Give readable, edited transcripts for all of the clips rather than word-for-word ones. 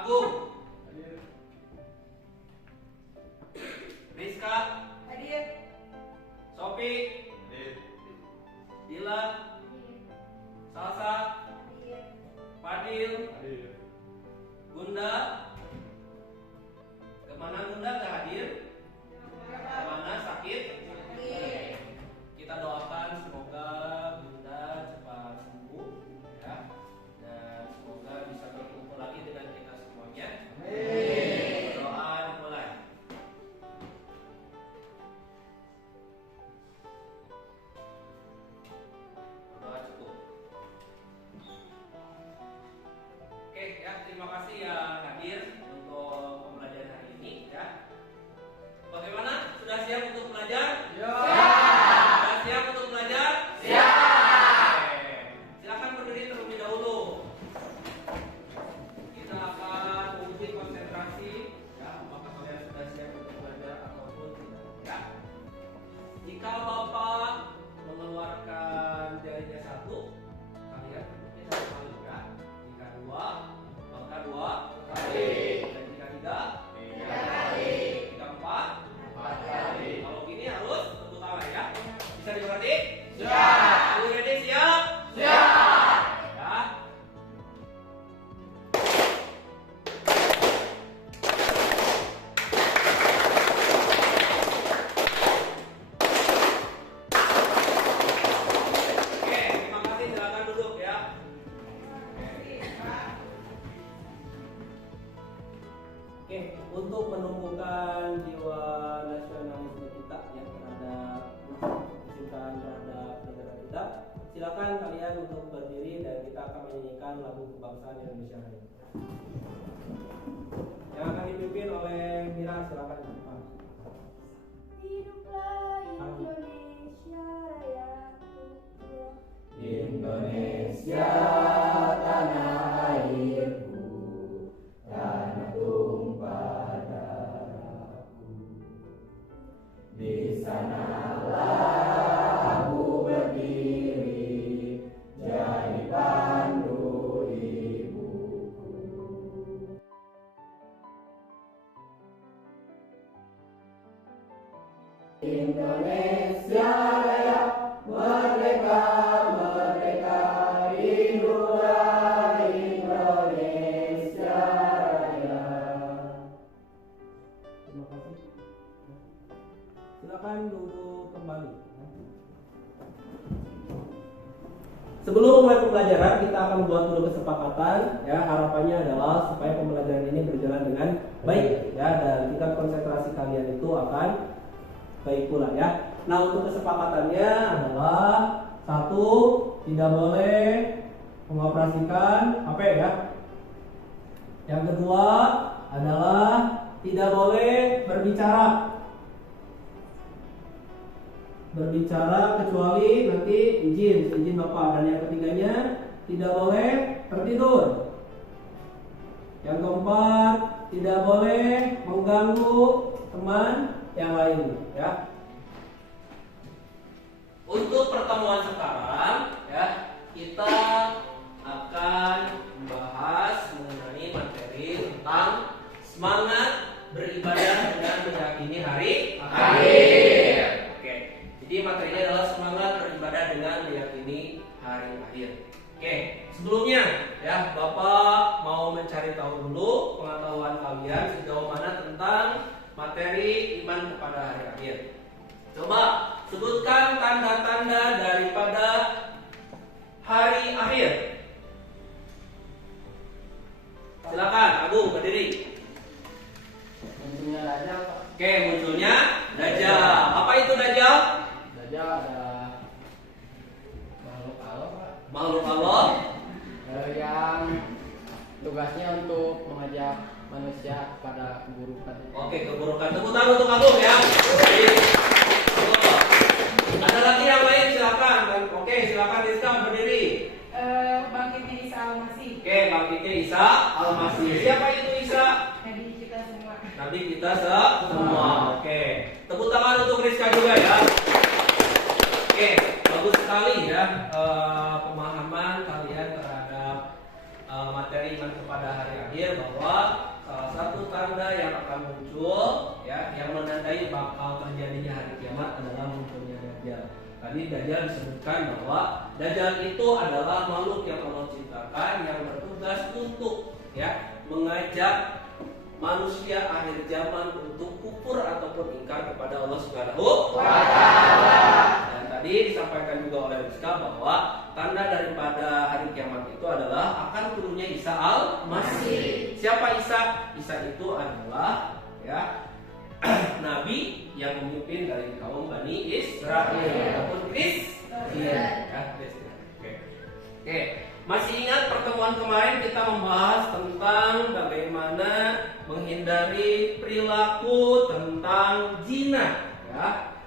Agung. Hadir. Rizka. Hadir. Sopi. Hadir. Dilan. Salsa. Hadir. Fadil. Hadir. Bunda. Kemana Bunda gak hadir? Kemana sakit? Hadir. Kita doakan semoga Bunda cepat sembuh ya. Dan semoga bisa berkumpul lagi dengan kita semuanya. Doa dimulai. Doa cukup. Oke ya, terima kasih yang hadir untuk pembelajaran hari ini ya. Bagaimana? Sudah siap untuk belajar? Sudah siap untuk belajar? Oke. Silakan berdiri terlebih dahulu. Kita akan uji konsentrasi ya, apakah kalian sudah siap untuk belajar ataupun tidak ya. Jika Bapak mengeluarkan jarinya satu, kalian duduknya satu kali ya. Jika dua, maka dua kali. Dan jika tiga, Tiga kali. jika empat, Empat kali. kalau gini harus tepuk tangan ya. Bisa dimengerti? Siap. Are you ready? Siap? Siap. Ya. Oke, terima kasih. Silakan duduk ya. Oke, untuk menumbuhkan jiwa nasionalisme kita yang terhadap kecintaan terhadap negara kita, silakan kalian untuk berdiri dan kita akan menyanyikan lagu kebangsaan Indonesia Raya. Yang akan dipimpin oleh Mira, silakan. Hiduplah Indonesia Raya. Indonesia tanah airku, tanah tumpah darahku. Di sanalah aku berdiri, jadi pandu ibuku. Indonesia Raya, merdeka, merdeka, hiduplah Indonesia Raya. Terima kasih. Silakan duduk kembali. Sebelum mulai pembelajaran, kita akan buat dulu kesepakatan. Ya, harapannya adalah supaya pembelajaran ini berjalan dengan baik. Ya, dan tingkat konsentrasi kalian itu akan baik pula ya. Nah, untuk kesepakatannya adalah satu, tidak boleh mengoperasikan HP ya. Yang kedua adalah tidak boleh berbicara kecuali nanti izin Bapak. Dan yang ketiganya tidak boleh tertidur. Yang keempat, tidak boleh mengganggu teman yang lain ya. Untuk pertemuan sekarang ya, kita akan membahas mengenai materi tentang semangat beribadah dengan meyakini hari akhir. Oke. Jadi materinya adalah semangat beribadah dengan meyakini hari akhir. Oke, sebelumnya ya, Bapak mau mencari tahu dulu pengetahuan kalian sejauh mana tentang materi iman kepada hari akhir. Coba sebutkan tanda-tanda daripada hari akhir. Silakan, Agung berdiri. Munculnya Dajjal, Pak. Oke, munculnya Dajjal. Apa itu Dajjal? Dajjal ada makhluk Allah, Pak. Makhluk Allah. Yang tugasnya untuk mengajak manusia pada keburukan. Oke, keburukan. Tepuk tangan untuk Agung ya. Ada lagi yang lain, silakan. Oke, silakan Rizka berdiri. Bangkitnya Isa Al-Masih. Oke, bangkitnya Isa Al-Masih. Siapa itu Isa? Nabi kita semua. Nabi kita semua. Oke. Tepuk tangan untuk Rizka juga ya. Oke, bagus sekali ya pemahaman kalian terhadap materi iman kepada hari akhir, bahwa tandai bakal terjadinya hari kiamat adalah munculnya Dajjal. Tadi Dajjal disebutkan bahwa Dajjal itu adalah makhluk yang Allah ciptakan yang bertugas untuk mengajak manusia akhir zaman untuk kufur ataupun ingkar kepada Allah Subhanahu wa Ta'ala. Dan tadi disampaikan juga oleh Rizka bahwa tanda daripada hari kiamat itu adalah akan turunnya Isa al-Masih. Siapa Isa? Isa itu adalah nabi yang memimpin dari kaum Bani Israel ataupun Kristen. Oke. Masih ingat pertemuan kemarin kita membahas tentang bagaimana menghindari perilaku tentang zina,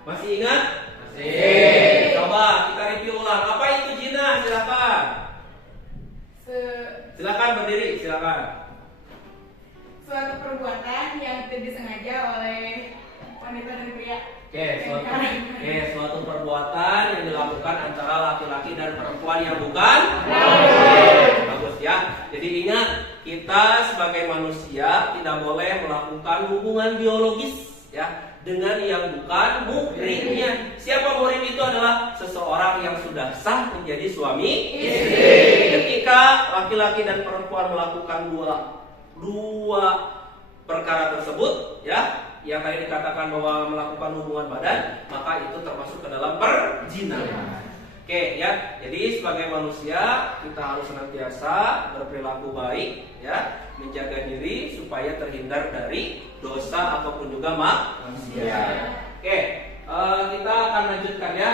Masih ingat? Masih. Coba kita review ulang. Apa itu zina? Silakan berdiri, silakan. Suatu perbuatan yang tidak disengaja oleh wanita dan pria. Suatu perbuatan yang dilakukan antara laki-laki dan perempuan yang bukan. Bagus ya. Jadi ingat, kita sebagai manusia tidak boleh melakukan hubungan biologis dengan yang bukan muhrimnya. Siapa muhrim itu adalah seseorang yang sudah sah menjadi suami istri. Ketika laki-laki dan perempuan melakukan dua perkara tersebut, yang tadi dikatakan bahwa melakukan hubungan badan, maka itu termasuk ke dalam perzinahan. Jadi sebagai manusia kita harus senantiasa berperilaku baik, menjaga diri supaya terhindar dari dosa ataupun juga maksiat. Kita akan lanjutkan ya.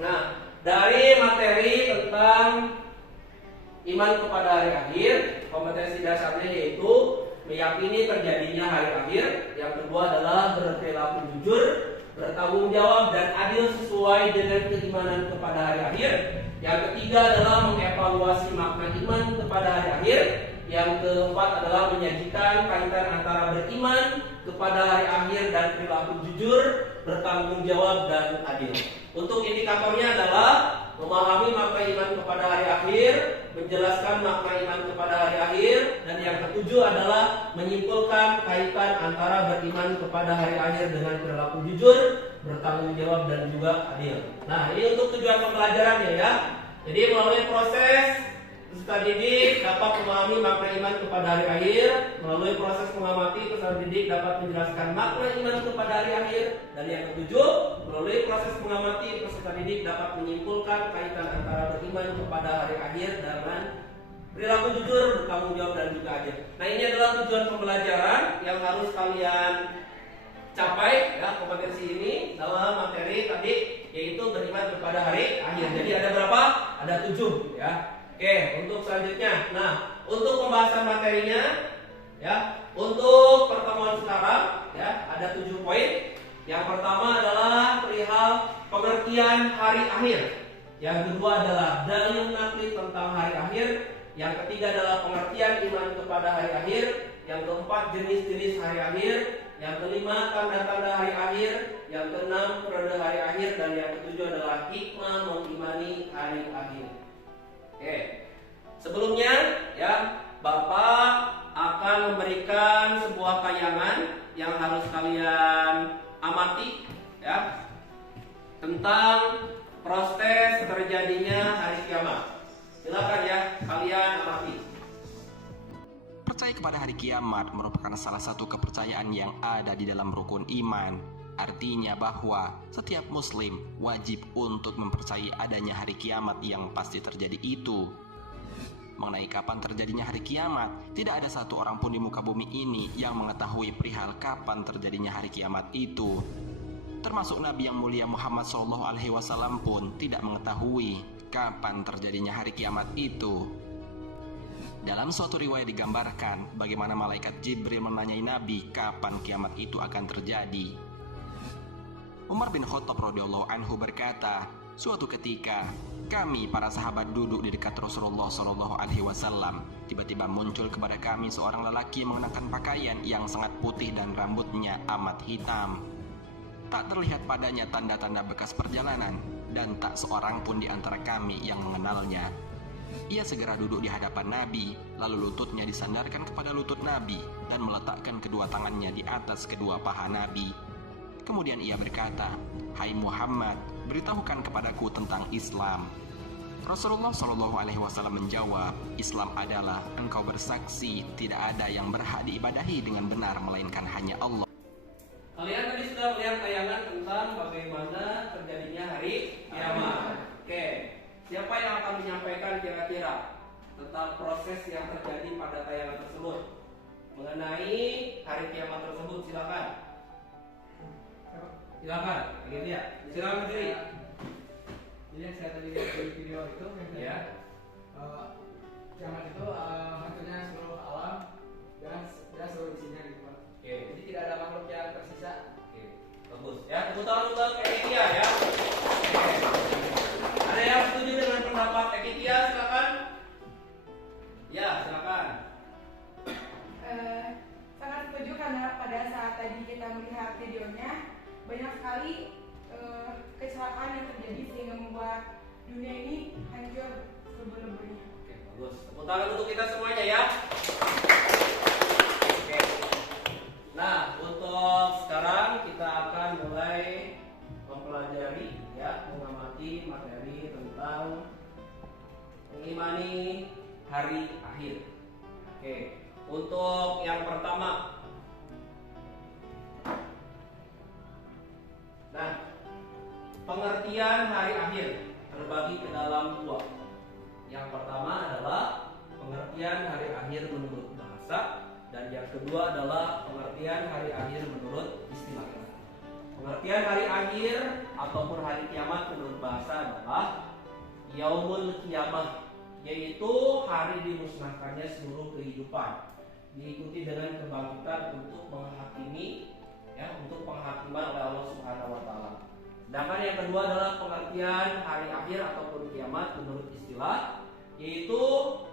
Nah, dari materi tentang iman kepada hari akhir, kompetensi dasarnya yaitu meyakini terjadinya hari akhir. Yang kedua adalah berperilaku jujur, bertanggung jawab dan adil sesuai dengan keimanan kepada hari akhir. Yang ketiga adalah mengevaluasi makna iman kepada hari akhir. Yang keempat adalah menyajikan kaitan antara beriman kepada hari akhir dan perilaku jujur, bertanggung jawab dan adil. Untuk indikatornya adalah memahami makna iman kepada hari akhir, menjelaskan makna iman kepada hari akhir, dan yang ketujuh adalah menyimpulkan kaitan antara beriman kepada hari akhir dengan perilaku jujur, bertanggung jawab dan juga adil. Nah, ini untuk tujuan pembelajarannya ya. Jadi melalui proses peserta didik dapat memahami makna iman kepada hari akhir. Melalui proses mengamati, peserta didik dapat menjelaskan makna iman kepada hari akhir. Dan yang ketujuh, melalui proses mengamati, peserta didik dapat menyimpulkan kaitan antara beriman kepada hari akhir dengan perilaku jujur, bertanggung jawab dan juga adil. Nah, ini adalah tujuan pembelajaran yang harus kalian capai kompetensi ini dalam materi tadi, yaitu beriman kepada hari akhir. Jadi ada berapa? Ada 7 ya. Untuk selanjutnya, nah untuk pembahasan materinya untuk pertemuan sekarang ada 7 poin. Yang pertama adalah perihal pengertian hari akhir. Yang kedua adalah dalil nakli tentang hari akhir. Yang ketiga adalah pengertian iman kepada hari akhir. Yang keempat jenis-jenis hari akhir. Yang kelima tanda-tanda hari akhir. Yang keenam periode hari akhir. Dan yang ketujuh adalah hikmah mengimani hari akhir. Sebelumnya Bapak akan memberikan sebuah tayangan yang harus kalian amati tentang proses terjadinya hari kiamat. Silakan kalian amati. Percaya kepada hari kiamat merupakan salah satu kepercayaan yang ada di dalam rukun iman. Artinya bahwa setiap muslim wajib untuk mempercayai adanya hari kiamat yang pasti terjadi itu. Mengenai kapan terjadinya hari kiamat, tidak ada satu orang pun di muka bumi ini yang mengetahui perihal kapan terjadinya hari kiamat itu. Termasuk Nabi yang mulia Muhammad SAW pun tidak mengetahui kapan terjadinya hari kiamat itu. Dalam suatu riwayat digambarkan bagaimana malaikat Jibril menanyai Nabi kapan kiamat itu akan terjadi. Umar bin Khattab radhiyallahu anhu berkata, suatu ketika kami para sahabat duduk di dekat Rasulullah SAW. Tiba-tiba muncul kepada kami seorang lelaki yang mengenakan pakaian yang sangat putih dan rambutnya amat hitam. Tak terlihat padanya tanda-tanda bekas perjalanan dan tak seorang pun di antara kami yang mengenalnya. Ia segera duduk di hadapan Nabi, lalu lututnya disandarkan kepada lutut Nabi dan meletakkan kedua tangannya di atas kedua paha Nabi. Kemudian ia berkata, "Hai Muhammad, beritahukan kepadaku tentang Islam." Rasulullah Shallallahu Alaihi Wasallam menjawab, "Islam adalah engkau bersaksi tidak ada yang berhak diibadahi dengan benar melainkan hanya Allah." Kalian tadi sudah melihat tayangan tentang bagaimana terjadinya hari kiamat. Oke, siapa yang akan menyampaikan kira-kira tentang proses yang terjadi pada tayangan tersebut mengenai hari kiamat tersebut? Silakan. Silakan. Silakan sendiri. Jadi yang saya tadi lihat di video itu, Ya. kiamat itu hancurnya seluruh alam dan seluruh isinya gitu Pak. Oke. Jadi tidak ada makhluk yang tersisa. Oke. Bagus. Ya, tepuk tangan untuk Ekitia ya. Oke. Ada yang setuju dengan pendapat Ekitia? Silakan. Ya, silakan. Sangat setuju karena pada saat tadi kita melihat videonya banyak sekali kecelakaan yang terjadi sehingga membuat dunia ini hancur selebur-leburnya. Oke, bagus. Tepuk tangan untuk kita semuanya ya. Oke. Nah, untuk sekarang kita akan mulai mempelajari ya, mengamati materi tentang mengimani hari akhir. Oke. Untuk yang pertama, nah, pengertian hari akhir terbagi ke dalam dua. Yang pertama adalah pengertian hari akhir menurut bahasa, dan yang kedua adalah pengertian hari akhir menurut istilah. Pengertian hari akhir ataupun hari kiamat menurut bahasa adalah Yaumul Qiyamah, yaitu hari dimusnahkannya seluruh kehidupan, diikuti dengan kebangkitan untuk menghakimi ya, untuk penghakiman oleh Allah Subhanahu wa taala. Sedangkan yang kedua adalah pengertian hari akhir ataupun kiamat menurut istilah, yaitu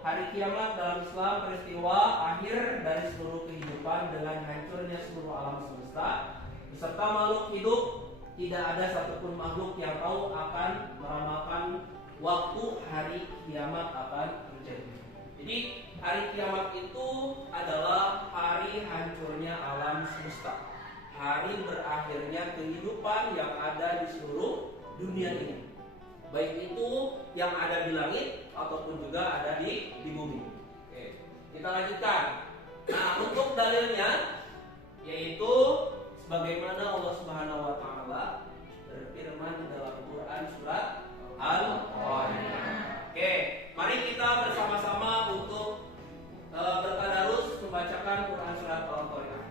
hari kiamat dalam Islam peristiwa akhir dari seluruh kehidupan dengan hancurnya seluruh alam semesta beserta makhluk hidup. Tidak ada satupun makhluk yang tahu akan meramalkan waktu hari kiamat akan terjadi. Jadi hari kiamat itu adalah hari hancurnya alam semesta, hari berakhirnya kehidupan yang ada di seluruh dunia ini, baik itu yang ada di langit ataupun juga ada di bumi. Oke, kita lanjutkan. Nah, untuk dalilnya yaitu sebagaimana Allah Subhanahu wa taala berfirman di dalam Quran surat Al-Qari'ah. Oke, mari kita bersama-sama untuk bertadarus membacakan Quran surat Al-Qari'ah.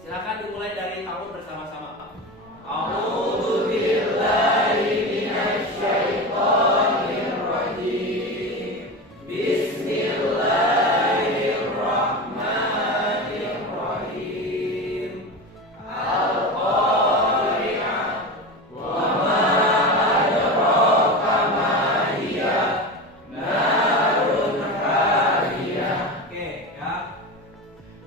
Silakan dimulai dari tahun bersama-sama. A'udzu billahi minasy syaithanir rajim. Bismillahirrahmanirrahim. Al-Qari'ah wa ma adraka ma hiya narun hamiyah. Oke, ya.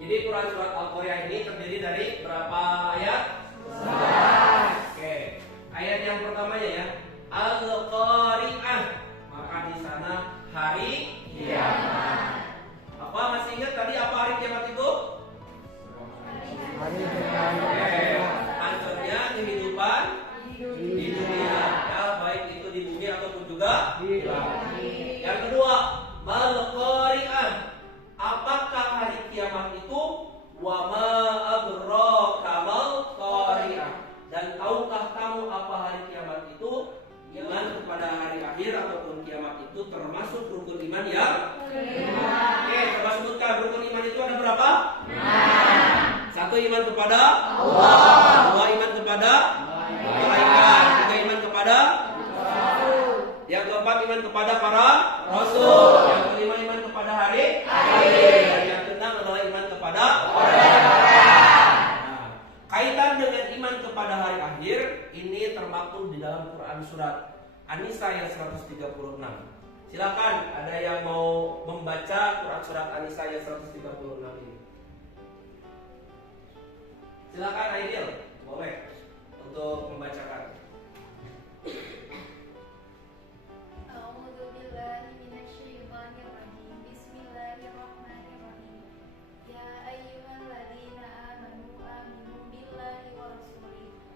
Jadi Quran surat Al-Qari'ah ini terdiri dari berapa ayat? 11. Oke. Ayat yang pertamanya ya, Al-Qari'ah. Maka di sana hari kiamat. Apa masih ingat tadi apa hari kiamat itu? Hari Oke. Hancurnya kehidupan di dunia, ya, baik itu di bumi ataupun juga di langit. Yang kedua, Mal-Qari'ah. Apakah hari kiamat itu? Wa ma adraka mal-qari'ah. Dan tahukah kamu apa hari kiamat itu? Iman kepada hari akhir ataupun kiamat itu termasuk rukun iman yang Oke, coba sebutkan rukun iman itu ada berapa? 6. Satu, iman kepada Allah. Dua, iman kepada malaikat. Tiga, iman kepada yang keempat, iman kepada para rasul. Yang kelima, iman kepada hari akhir. Dan yang keenam adalah iman kepada Nah, kaitan dengan iman kepada hari akhir ini termaktub di dalam Quran surat An-Nisa ayat 136. Silakan, ada yang mau membaca Quran surat An-Nisa ayat 136 ini. Silakan Aidil, boleh untuk membacakan. A'udzu billahi minasyaitonir rajim. Bismillahirrahmanirrahim. Ya ayyuhalladzina amanu aminu billahi wa rasulihi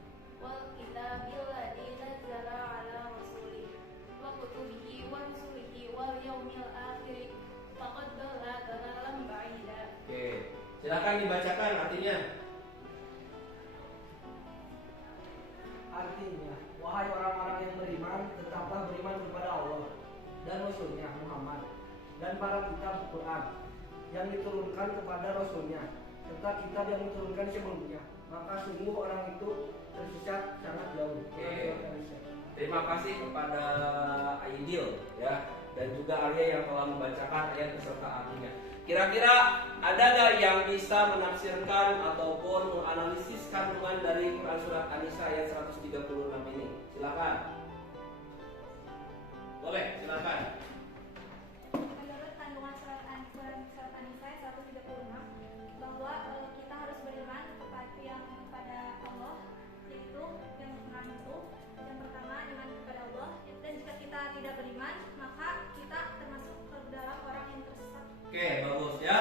yaumil akhir faqad dhalla dhalalan ba'ida. Oke, silakan dibacakan artinya. Artinya, wahai orang-orang yang beriman, tetaplah beriman kepada Allah dan Rasulnya Muhammad dan para kitab Quran yang diturunkan kepada Rasulnya serta kitab yang diturunkan sebelumnya. Maka sungguh orang itu tersesat sangat jauh. Oke. Terima kasih kepada Aidil ya dan juga Arya yang telah membacakan ayat beserta artinya. Kira-kira ada gak yang bisa menafsirkan ataupun menganalisis kandungan dari Quran Surat An-Nisa ayat 136 ini? Silakan. Boleh, silakan. Menurut kandungan surat An-Nisa 136 bahwa kita harus beriman kepada Allah, yaitu yang enam itu. Yang pertama iman kepada Allah, dan jika kita tidak beriman maka kita termasuk ke dalam orang yang tersesat. Oke, bagus ya.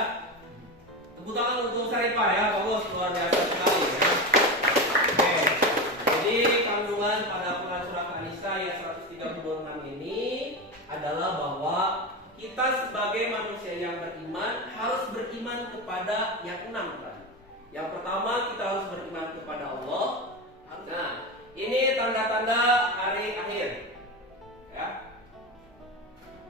Tepuk tangan untuk Saripah ya, bagus, luar biasa sekali ya. Oke, jadi kandungan pada Quran Surat An-Nisa ayat 136 ini adalah bahwa kita sebagai manusia yang beriman harus beriman kepada yang enam tadi. Yang pertama kita harus beriman kepada Allah. Nah, ini tanda-tanda hari akhir. Ya.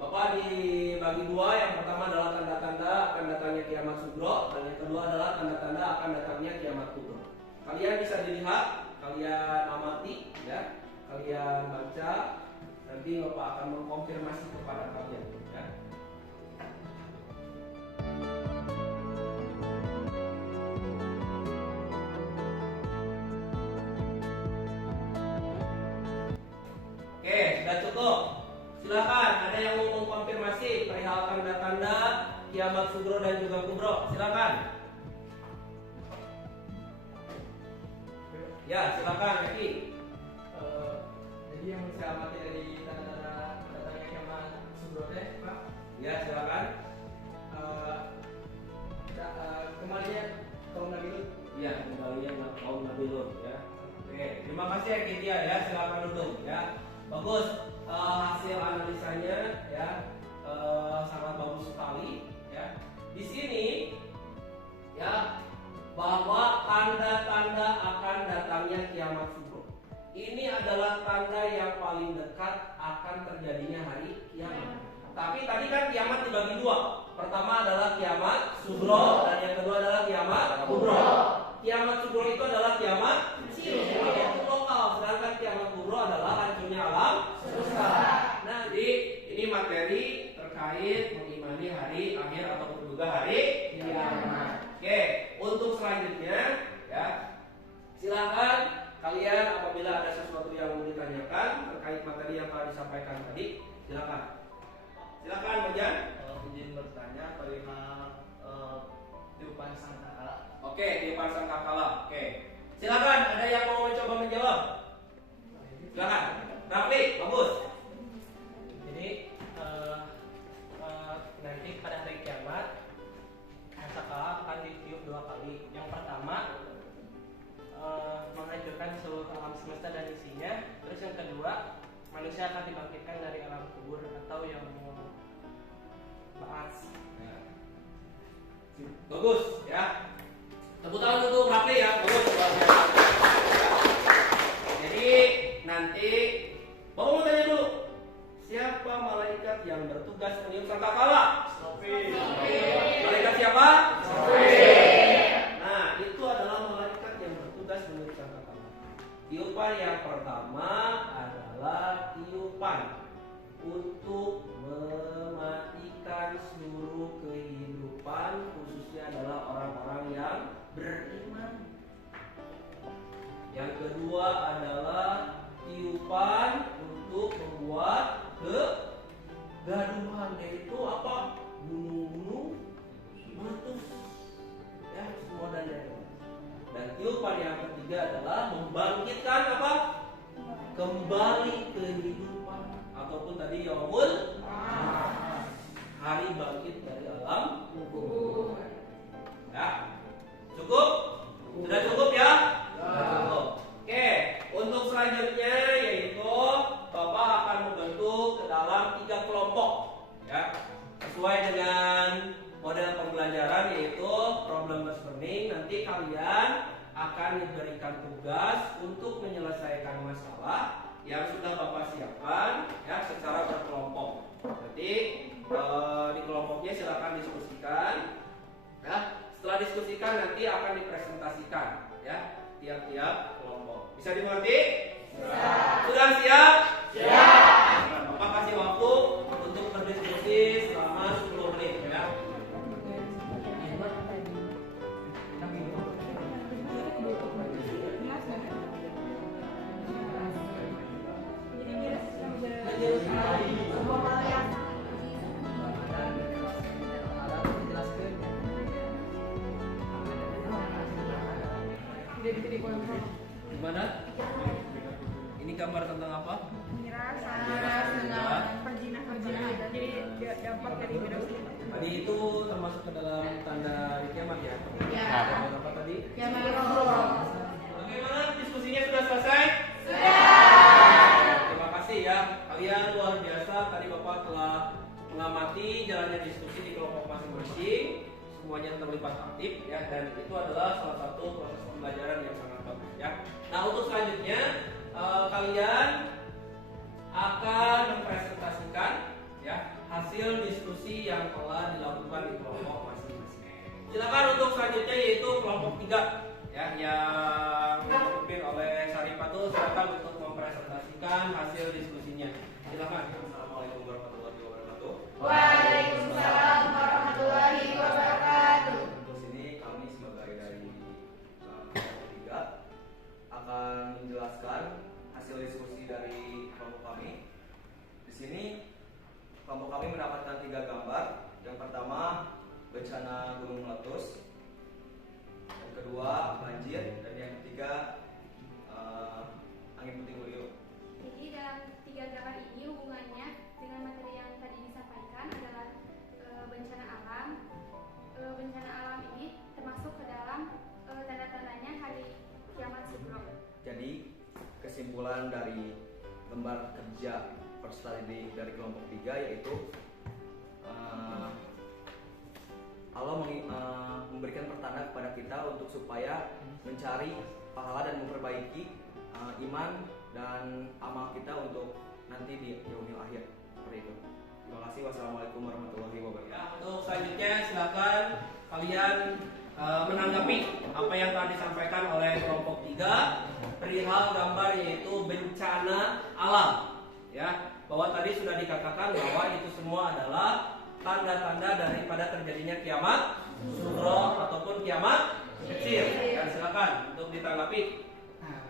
Bapak dibagi dua. Yang pertama adalah tanda-tanda akan datangnya kiamat sugro, dan yang kedua adalah tanda-tanda akan datangnya kiamat kubro. Kalian bisa dilihat, kalian amati, ya, kalian baca. Nanti Bapak akan mengkonfirmasi kepada kalian. Ya. Oke, sudah cukup. Silakan, ada yang mau mengkonfirmasi perihal tanda-tanda kiamat sugro dan juga kubro? Silakan. Ya, silakan, Eki. Jadi yang saya amati dari tanda-tanda datangnya kiamat sugro teh, Pak, Ya, silakan. kembalinya kaum Nabi Lut. Iya, kembalinya kaum Nabi Lut ya. Oke, terima kasih Eki Tia ya. Silakan duduk ya. Bagus, hasil analisanya ya sangat bagus sekali ya. Di sini ya bahwa tanda-tanda akan datangnya kiamat sugro. Ini adalah tanda yang paling dekat akan terjadinya hari kiamat. Tapi tadi kan kiamat dibagi dua. Pertama adalah kiamat sugro dan yang kedua adalah kiamat kubro. Kiamat sugro itu adalah kiamat kecil, yaitu lokal. Sedangkan kiamat kubro adalah hancurnya alam semesta. Nah, jadi ini materi terkait mengimani hari akhir ataupun juga hari kiamat. Oke, untuk selanjutnya ya silakan kalian apabila ada sesuatu yang mau ditanyakan terkait materi yang telah disampaikan tadi, silakan. Silakan, Bajan. Izin bertanya perihal tiupan sangkakala. Oke, tiupan sangkakala. Oke. Silakan, ada yang mau mencoba menjawab? Silakan. Rafli, bagus. Jadi nanti pada hari kiamat sangkakala akan ditiup dua kali. Yang pertama menghancurkan seluruh alam semesta dan isinya. Terus yang kedua manusia akan dibangkitkan dari alam kubur atau yang ba'ats. Bagus ya. Tepuk tangan untuk Rafli ya. Bagus. Luar biasa. Jadi nanti Bapak mau tanya dulu. Siapa malaikat yang bertugas meniup sangkakala? Malaikat siapa? Nah, itu adalah malaikat yang bertugas meniup sangkakala. Tiupan yang pertama adalah tiupan untuk mematikan seluruh kehidupan, khususnya adalah orang-orang yang beriman. Yang kedua adalah tiupan untuk membuat kegaduhan, yaitu apa? Gunung-gunung meletus, ya semua dan lain-lain. Dan tiupan yang ketiga adalah membangkitkan apa? Kembali kehidupan, ataupun tadi yaumul hari bangkit dari alam kubur. Ya, cukup? Sudah cukup ya? Sudah cukup. Oke, untuk selanjutnya yaitu Bapak akan membentuk ke dalam 3 kelompok. ya. Sesuai dengan model pembelajaran yaitu problem based learning, nanti kalian akan diberikan tugas untuk menyelesaikan masalah yang sudah Bapak siapkan ya secara berkelompok. Jadi di kelompoknya silakan diskusikan ya. Setelah diskusikan nanti akan dipresentasikan ya tiap-tiap kelompok. Bisa dimengerti? Sudah siap? Siap. Bapak kasih waktu untuk berdiskusi selama 10 menit ya. Gimana? Ini gambar tentang apa? Perjinahan. Jadi dampak dari miras. Tadi itu termasuk ke dalam tanda hari kiamat ya? Ya. Apa tadi? Kiamat. Bagaimana diskusinya sudah selesai? Sudah. Terima kasih ya. Kalian luar biasa. Tadi Bapak telah mengamati jalannya diskusi di kelompok masing-masing. Semuanya terlibat aktif ya, dan itu adalah salah satu proses pembelajaran yang sangat bagus ya. Nah, untuk selanjutnya kalian akan mempresentasikan ya hasil diskusi yang telah dilakukan di kelompok masing-masing. Silakan untuk selanjutnya yaitu kelompok 3 ya yang dipimpin oleh Syarifatul. Silakan untuk mempresentasikan hasil diskusinya. Silakan. Assalamualaikum warahmatullahi wabarakatuh. Waalaikumsalam warahmatullahi wabarakatuh. Untuk sini kami sebagai dari kelompok 3 akan menjelaskan hasil diskusi dari kelompok kami. Di sini kelompok kami mendapatkan 3 gambar. Yang pertama bencana gunung meletus, yang kedua banjir, dan yang ketiga angin puting beliung. Jadi dalam 3 gambar ini hubungannya dengan materi yang tadi disampaikan adalah bencana alam. Bencana alam ini termasuk ke dalam tanda-tandanya hari kiamat sugro. Jadi kesimpulan dari lembar kerja first study dari kelompok 3 yaitu Allah memberikan pertanda kepada kita untuk supaya mencari pahala dan memperbaiki iman dan amal kita untuk nanti di yaumil akhir. Seperti itu. Terima kasih. Wassalamualaikum warahmatullahi wabarakatuh. Ya, untuk selanjutnya silakan kalian menanggapi apa yang telah disampaikan oleh kelompok 3 perihal gambar yaitu bencana alam. Ya, bahwa tadi sudah dikatakan bahwa itu semua adalah tanda-tanda daripada terjadinya kiamat sugro ataupun kiamat kecil. Ya, silakan untuk ditanggapi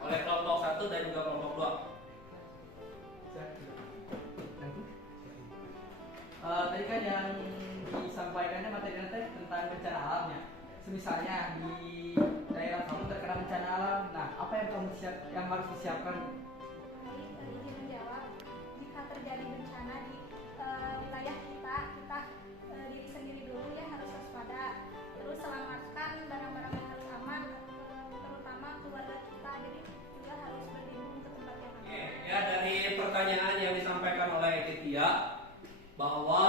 oleh kelompok 1 dan juga kelompok 2. Tadi kan yang disampaikannya materi tentang bencana alamnya. Misalnya di daerah kamu terkena bencana alam, nah apa yang harus disiapkan? Baik, izin menjawab. Jika terjadi bencana di wilayah kita diri sendiri dulu ya harus waspada. Terus selamatkan barang-barang yang harus aman, terutama keluarga kita. Jadi juga harus berlindung ke tempat yang aman. Ya, dari pertanyaan yang disampaikan oleh Titia bahwa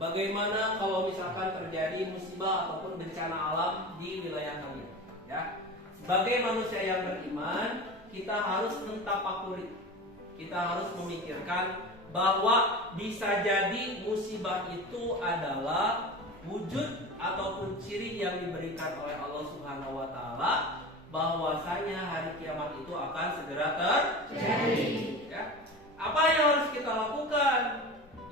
bagaimana kalau misalkan terjadi musibah ataupun bencana alam di wilayah kami ya. Sebagai manusia yang beriman, kita harus mentafakuri. Kita harus memikirkan bahwa bisa jadi musibah itu adalah wujud ataupun ciri yang diberikan oleh Allah Subhanahu wa taala bahwasanya hari kiamat itu akan segera terjadi. Ya. Apa yang harus kita lakukan?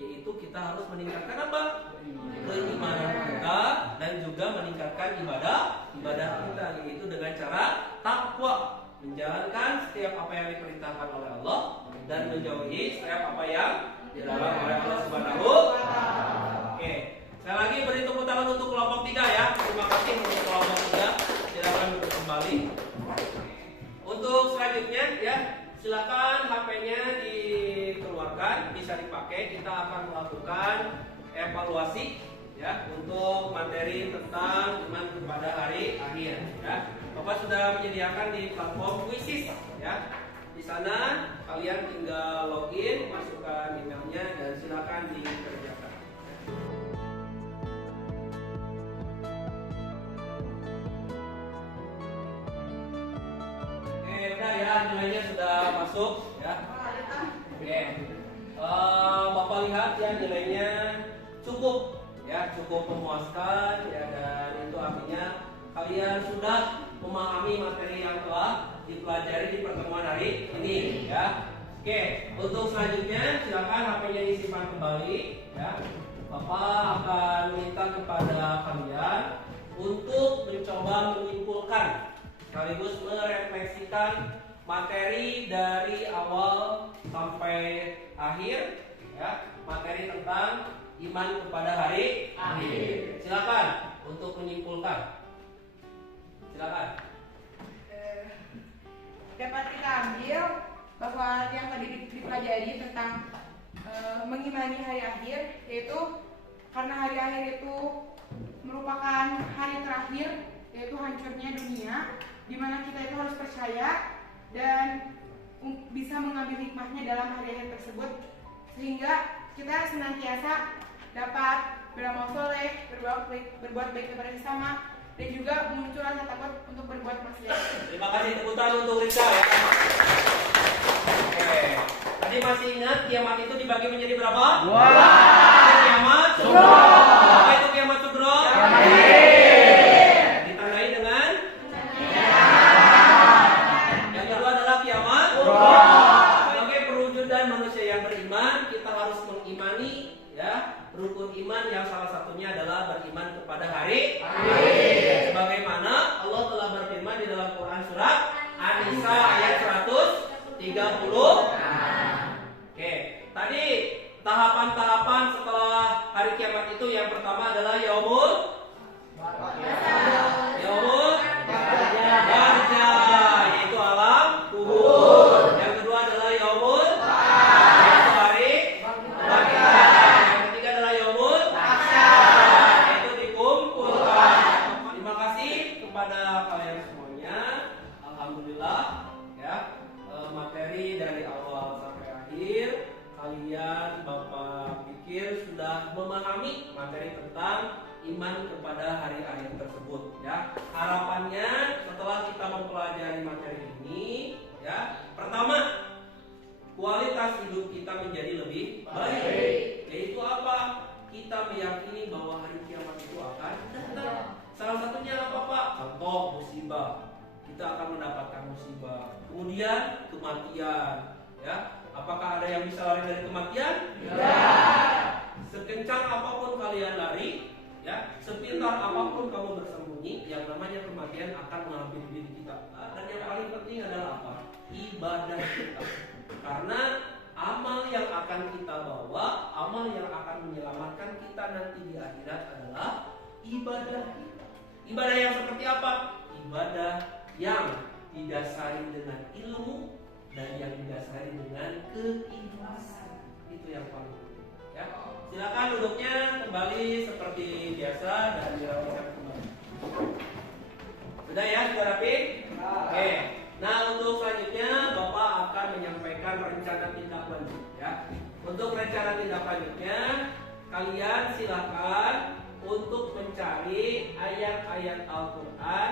Yaitu kita harus meningkatkan apa? Keimanan kita dan juga meningkatkan ibadah kita, yaitu dengan cara takwa, menjalankan setiap apa yang diperintahkan oleh Allah dan menjauhi setiap apa yang dilarang oleh Allah Subhanahu wa taala. Oke. Sekali lagi beri tepuk tangan untuk kelompok 3 ya. Terima kasih untuk kelompok 3. Silakan duduk kembali. Untuk selanjutnya ya, silakan HP-nya dikeluarkan, bisa dipakai. Kita akan melakukan evaluasi ya untuk materi tentang iman kepada hari akhir ya. Bapak sudah menyediakan di platform Quizzes ya. Di sana kalian tinggal login, masukkan emailnya dan silakan dikerjakan. nilainya sudah masuk ya. Oke. Bapak lihat ya nilainya cukup ya, cukup memuaskan ya, dan itu artinya kalian sudah memahami materi yang telah dipelajari di pertemuan hari ini ya. Oke, untuk selanjutnya silakan HP-nya disimpan kembali ya. Bapak akan minta kepada kalian untuk mencoba menyimpulkan sekaligus merefleksikan materi dari awal sampai akhir ya, materi tentang iman kepada hari akhir. Silakan untuk menyimpulkan. Silakan. Dapat kita ambil bahwa yang tadi dipelajari tentang mengimani hari akhir, yaitu karena hari akhir itu merupakan hari terakhir, yaitu hancurnya dunia, di mana kita itu harus percaya dan bisa mengambil hikmahnya dalam hari akhir tersebut, sehingga kita senantiasa dapat beramal soleh, berbuat baik kepada sesama, dan juga muncul rasa takut untuk berbuat maksiat. Terima kasih, tepuk tangan untuk Risa ya. Oke. Tadi masih ingat kiamat itu dibagi menjadi berapa? Dua. Kiamat sugro. Apa itu kiamat sugro? Ditandai dengan yang kedua adalah kiamat kubra. Sebagai perwujudan manusia yang beriman, kita harus mengimani ya rukun iman yang salah satunya adalah beriman kepada hari akhir. Sebagaimana Allah telah berfirman di dalam Quran surat An-Nisa ayat 130. Oke, tadi tahapan-tahapan setelah hari kiamat itu yang pertama adalah yaumul barja, yaitu alam kubur. Yang kedua adalah yaumul hari kebangkitan. Yang ketiga adalah yaumul yaitu dikumpulkan. Terima kasih kepada kalian semuanya. Alhamdulillah ya, materi dari awal sampai akhir kalian Bapak pikir sudah memahami materi tentang iman kepada hari akhir tersebut ya. Harapannya setelah kita mempelajari materi ini ya, pertama kualitas hidup kita menjadi lebih baik. Yaitu apa? Kita meyakini bahwa hari kiamat itu akan datang. Salah satunya apa Pak? Contoh musibah. Kita akan mendapatkan musibah. Kemudian kematian ya. Apakah ada yang bisa lari dari kematian? Ya. Sekencang apapun kalian lari ya, sepintar apapun kamu bersembunyi, yang namanya kematian akan menghampiri diri kita. Dan yang paling penting adalah apa? Ibadah kita. Karena amal yang akan kita bawa, amal yang akan menyelamatkan kita nanti di akhirat adalah ibadah kita. Ibadah yang seperti apa? Ibadah yang didasari dengan ilmu dan yang didasari dengan keikhlasan. Itu yang paling penting ya. Silakan duduknya kembali seperti biasa dan dirapikan kembali. Sudah ya, sudah rapi? Oke. Nah, untuk selanjutnya Bapak akan menyampaikan rencana tindak lanjut ya. Untuk rencana tindak lanjutnya, kalian silakan untuk mencari ayat-ayat Al-Quran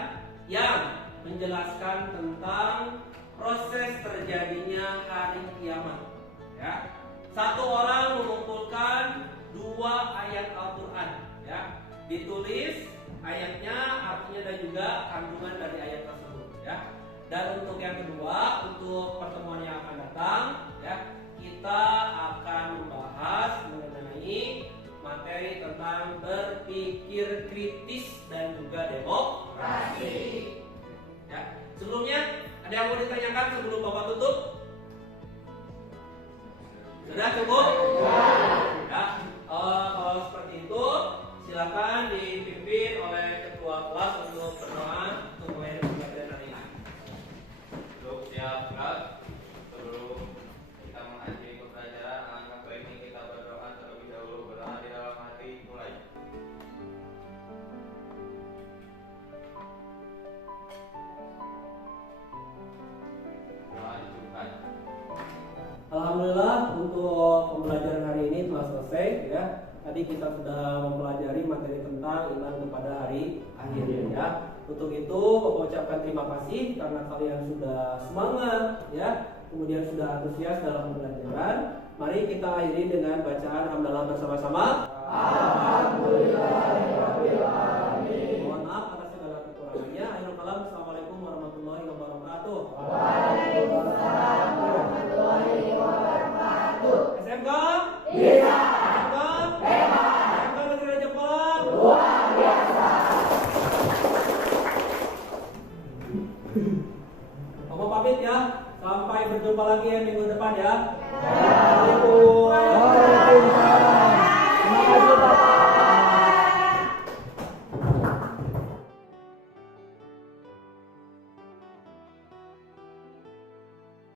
yang menjelaskan tentang proses terjadinya hari kiamat ya. Satu orang mengumpulkan 2 ayat Al-Quran ya. Ditulis ayatnya, artinya dan juga kandungan dari ayat tersebut ya. Dan untuk yang kedua, untuk pertemuan yang akan datang ya, kita akan membahas mengenai materi tentang berpikir kritis dan juga demokrasi ya. Sebelumnya ada yang mau ditanyakan sebelum Bapak tutup? Sudah cukup? Ya. Kalau seperti itu, silakan dipimpin oleh ketua kelas untuk berdoa untuk mulai pembelajaran hari ini. Untuk siap gerak, sebelum kita mengakhiri pembelajaran, alangkah baiknya kita berdoa terlebih dahulu. Berdoa di dalam hati, mulai. Doa dibuka. Alhamdulillah untuk pembelajaran hari ini telah selesai ya. Tadi kita sudah mempelajari materi tentang iman kepada hari akhir ya. Untuk itu Bapak ucapkan terima kasih karena kalian sudah semangat ya, kemudian sudah antusias dalam pembelajaran. Mari kita akhiri dengan bacaan hamdalah bersama-sama. Alhamdulillahirobbilalamin. Mohon maaf atas segala kekurangannya. Akhirul kalam. Assalamualaikum warahmatullahi wabarakatuh. Waalaikumsalam warahmatullahi wabarakatuh. SMK bisa. SMK hebat. SMK Negeri Raja Polang luar biasa. Bapak pamit ya. Sampai berjumpa lagi ya minggu depan ya. Assalamualaikum.